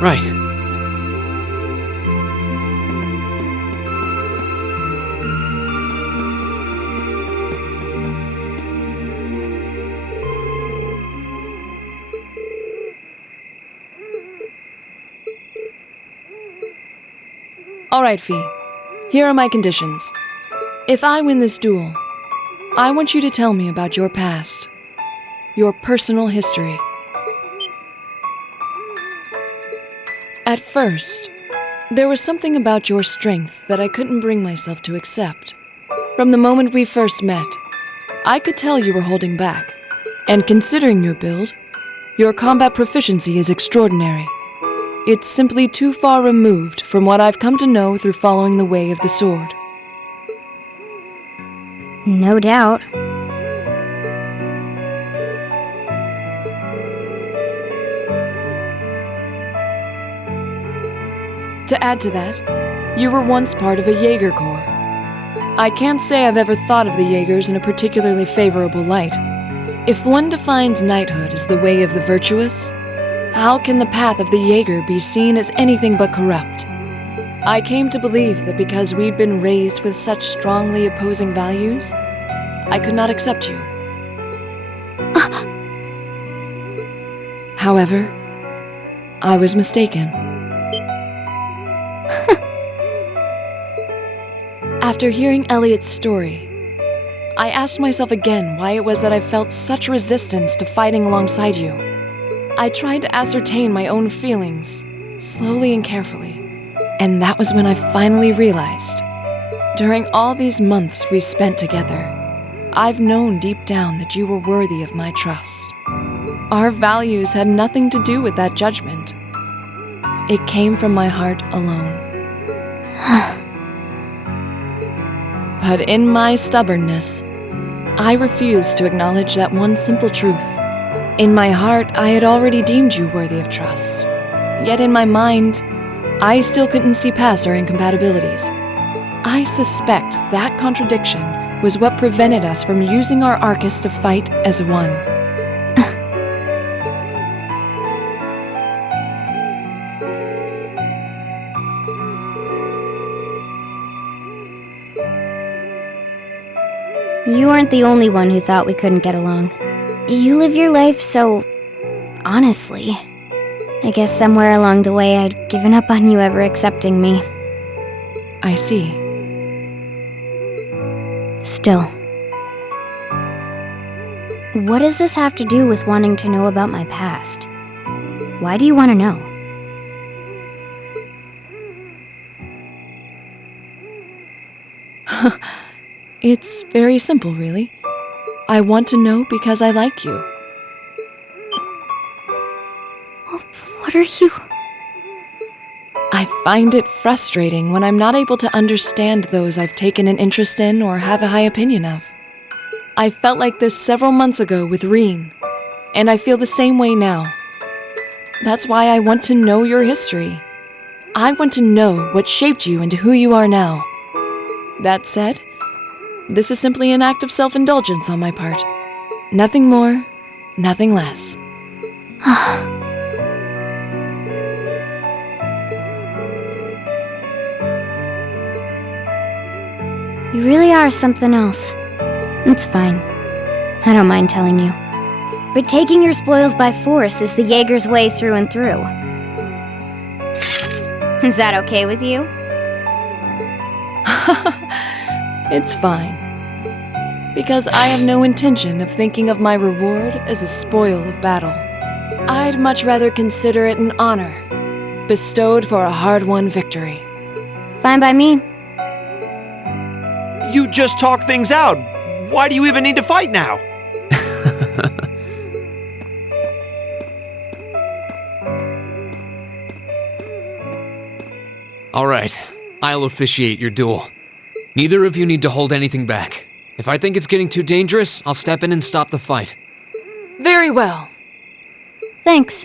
Right. All right, Fee. Here are my conditions. If I win this duel, I want you to tell me about your past, your personal history. At first, there was something about your strength that I couldn't bring myself to accept. From the moment we first met, I could tell you were holding back. And considering your build, your combat proficiency is extraordinary. It's simply too far removed from what I've come to know through following the way of the sword. No doubt. To add to that, you were once part of a Jaeger Corps. I can't say I've ever thought of the Jaegers in a particularly favorable light. If one defines knighthood as the way of the virtuous, how can the path of the Jaeger be seen as anything but corrupt? I came to believe that because we'd been raised with such strongly opposing values, I could not accept you. However, I was mistaken. After hearing Elliot's story, I asked myself again why it was that I felt such resistance to fighting alongside you. I tried to ascertain my own feelings, slowly and carefully, and that was when I finally realized. During all these months we spent together, I've known deep down that you were worthy of my trust. Our values had nothing to do with that judgment. It came from my heart alone. But in my stubbornness, I refused to acknowledge that one simple truth. In my heart, I had already deemed you worthy of trust. Yet in my mind, I still couldn't see past our incompatibilities. I suspect that contradiction was what prevented us from using our Arcus to fight as one. You aren't the only one who thought we couldn't get along. You live your life so honestly. I guess somewhere along the way I'd given up on you ever accepting me. I see. Still. What does this have to do with wanting to know about my past? Why do you want to know? It's very simple, really. I want to know because I like you. What are you? I find it frustrating when I'm not able to understand those I've taken an interest in or have a high opinion of. I felt like this several months ago with Reen, and I feel the same way now. That's why I want to know your history. I want to know what shaped you into who you are now. That said, this is simply an act of self-indulgence on my part. Nothing more, nothing less. You really are something else. It's fine. I don't mind telling you. But taking your spoils by force is the Jaeger's way through and through. Is that okay with you? It's fine. Because I have no intention of thinking of my reward as a spoil of battle. I'd much rather consider it an honor, bestowed for a hard-won victory. Fine by me. You just talk things out. Why do you even need to fight now? All right, I'll officiate your duel. Neither of you need to hold anything back. If I think it's getting too dangerous, I'll step in and stop the fight. Very well. Thanks.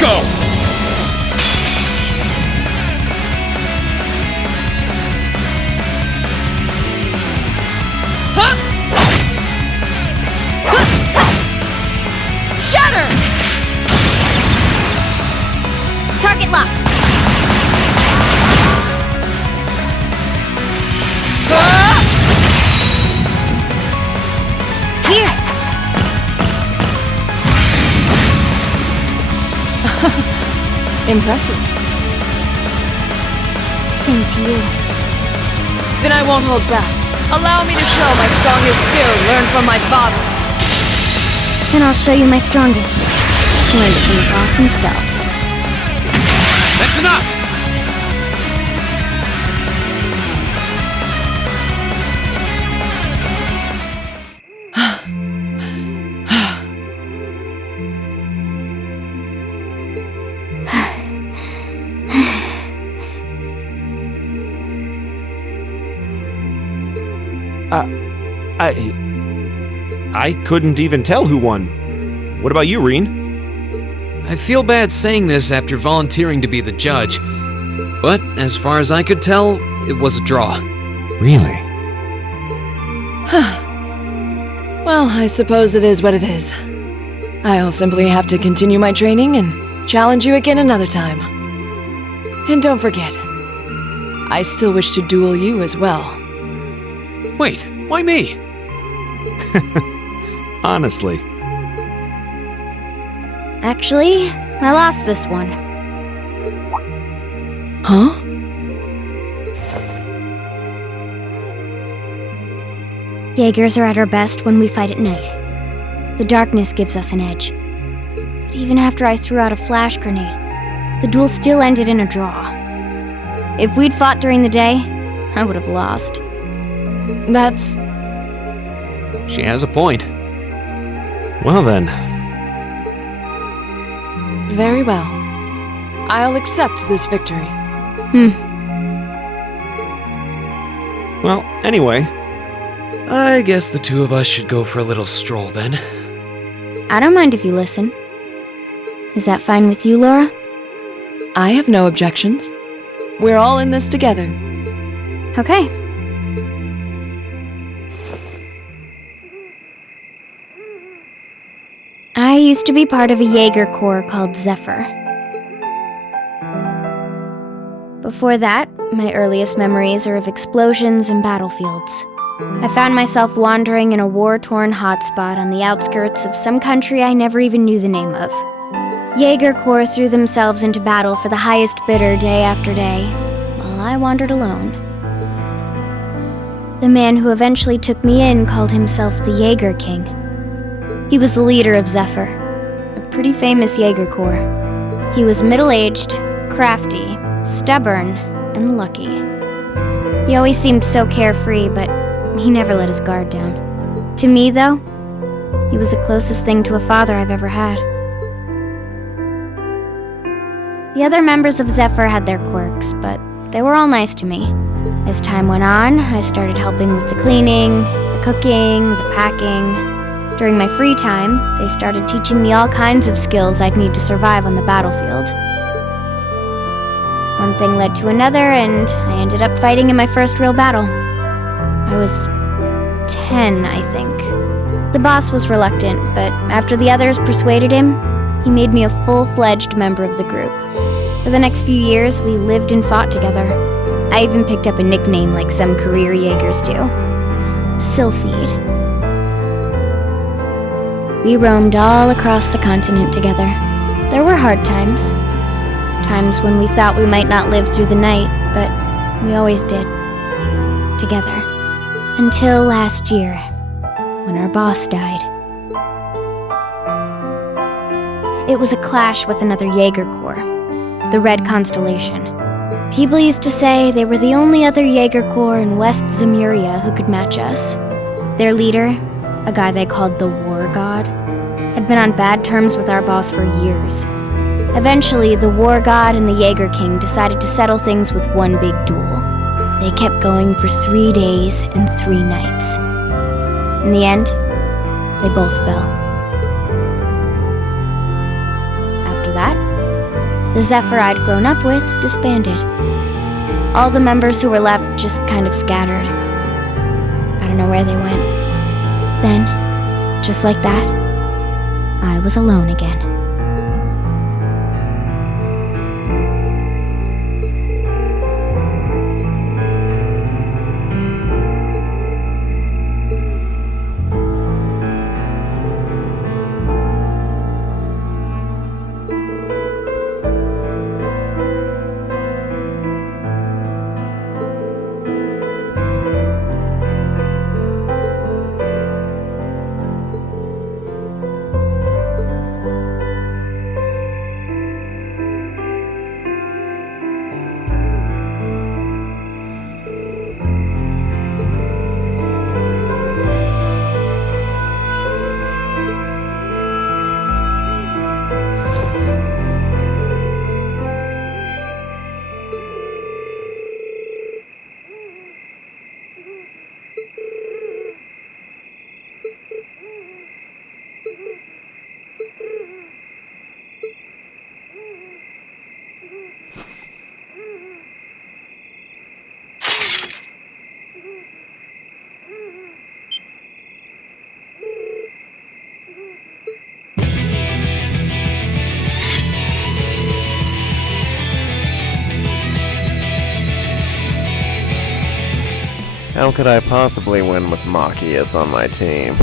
Go! Target locked. Here. Impressive. Same to you. Then I won't hold back. Allow me to show my strongest skill learned from my father. Then I'll show you my strongest. Learned it from the boss himself. That's enough! I couldn't even tell who won. What about you, Reen? I feel bad saying this after volunteering to be the judge, but as far as I could tell, it was a draw. Really? Well, I suppose it is what it is. I'll simply have to continue my training and challenge you again another time. And don't forget, I still wish to duel you as well. Wait, why me? Honestly. Actually, I lost this one. Huh? Jaegers are at our best when we fight at night. The darkness gives us an edge. But even after I threw out a flash grenade, the duel still ended in a draw. If we'd fought during the day, I would have lost. That's... She has a point. Well then. very well. I'll accept this victory. Well, anyway. I guess the two of us should go for a little stroll then. I don't mind if you listen. Is that fine with you, Laura? I have no objections. We're all in this together. Okay. I used to be part of a Jaeger Corps called Zephyr. Before that, my earliest memories are of explosions and battlefields. I found myself wandering in a war-torn hotspot on the outskirts of some country I never even knew the name of. Jaeger Corps threw themselves into battle for the highest bidder day after day, while I wandered alone. The man who eventually took me in called himself the Jaeger King. He was the leader of Zephyr, a pretty famous Jaeger Corps. He was middle-aged, crafty, stubborn, and lucky. He always seemed so carefree, but he never let his guard down. To me, though, he was the closest thing to a father I've ever had. The other members of Zephyr had their quirks, but they were all nice to me. As time went on, I started helping with the cleaning, the cooking, the packing. During my free time, they started teaching me all kinds of skills I'd need to survive on the battlefield. One thing led to another, and I ended up fighting in my first real battle. I was 10, I think. The boss was reluctant, but after the others persuaded him, he made me a full-fledged member of the group. For the next few years, we lived and fought together. I even picked up a nickname like some career Jaegers do. Sylphide. We roamed all across the continent together. There were hard times. Times when we thought we might not live through the night, but we always did. Together. Until last year, when our boss died. It was a clash with another Jaeger Corps, the Red Constellation. People used to say they were the only other Jaeger Corps in West Zemuria who could match us. Their leader, a guy they called the War God, had been on bad terms with our boss for years. Eventually, the War God and the Jaeger King decided to settle things with one big duel. They kept going for 3 days and 3 nights. In the end, they both fell. After that, the Zephyr I'd grown up with disbanded. All the members who were left just kind of scattered. I don't know where they went. Then, just like that, I was alone again. How could I possibly win with Machias on my team?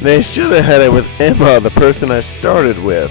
They should have had it with Emma, the person I started with.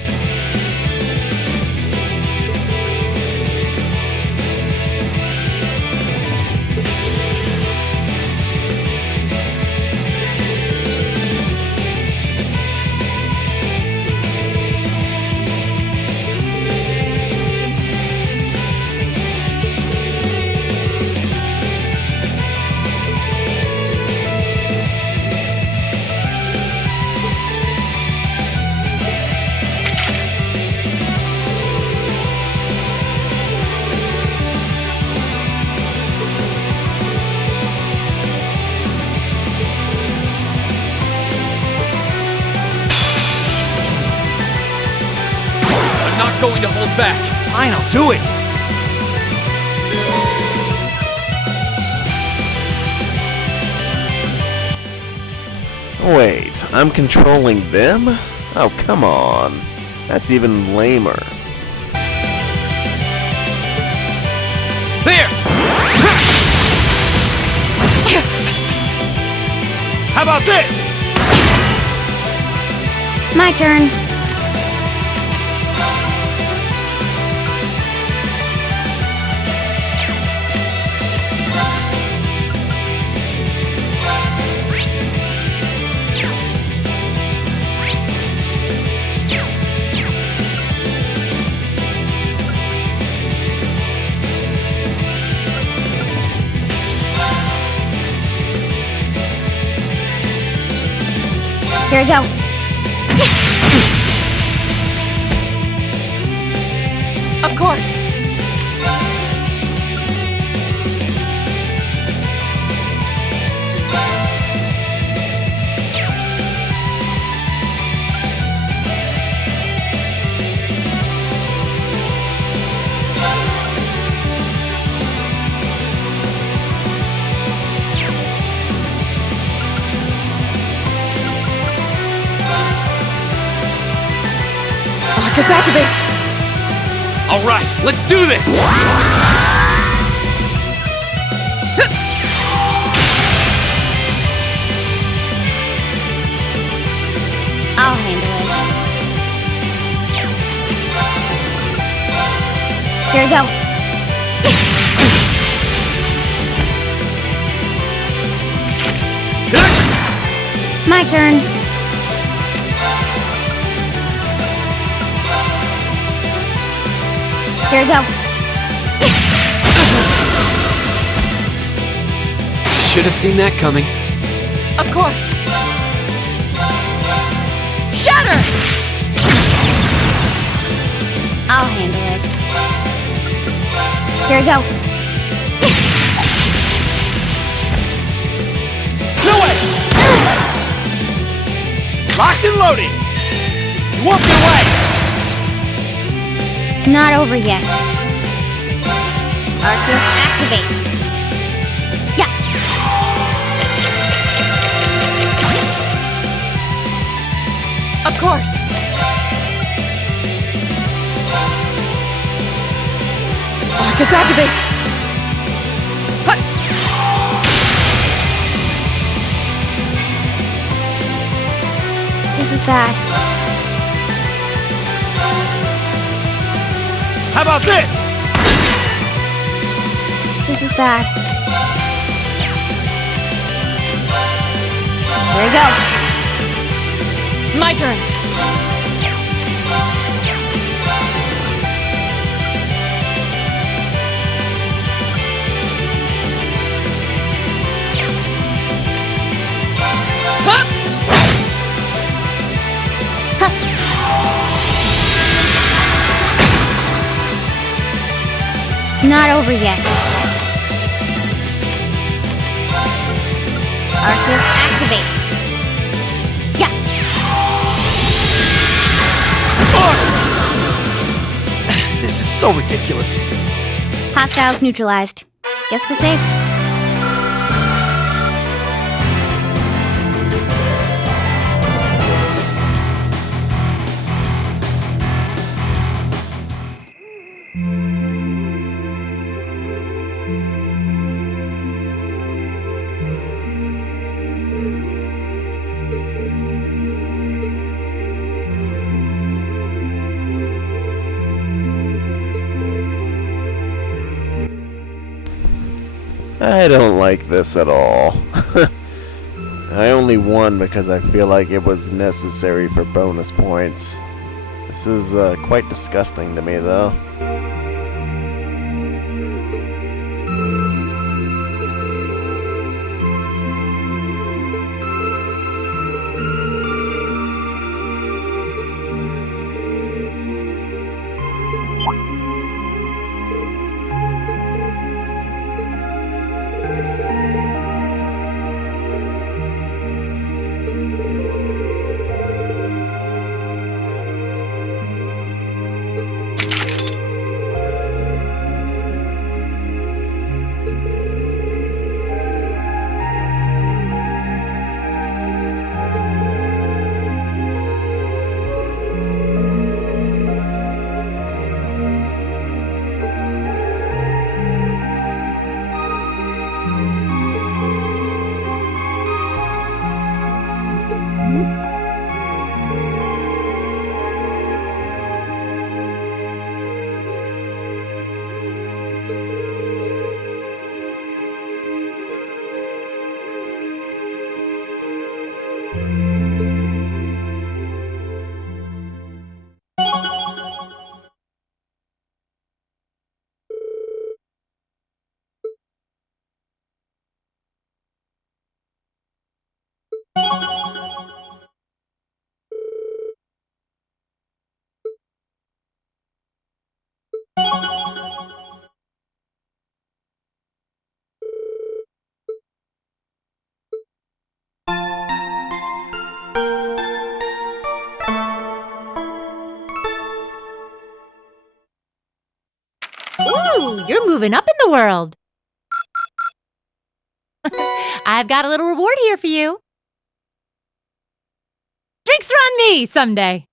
Going to hold back. Fine, I'll do it. Wait, I'm controlling them? Oh, come on. That's even lamer. There! How about this? My turn. Here we go. Of course. Arcus activate! All right, let's do this! I'll handle it. Here we go. My turn. Here we go. Should have seen that coming. Of course. Shatter! I'll handle it. Here we go. Do it! Locked and loaded! You won't get away! It's not over yet. Arcus activate. Yeah. Of course. Arcus activate! Hut! This is bad. How about this? This is bad. Here we go. My turn. Huh? It's not over yet. Arcus activate. Yeah. So ridiculous. Hostiles neutralized. Guess we're safe. I don't like this at all. I only won because I feel like it was necessary for bonus points. This is quite disgusting to me, though. Ooh, you're moving up in the world. I've got a little reward here for you. Drinks are on me someday.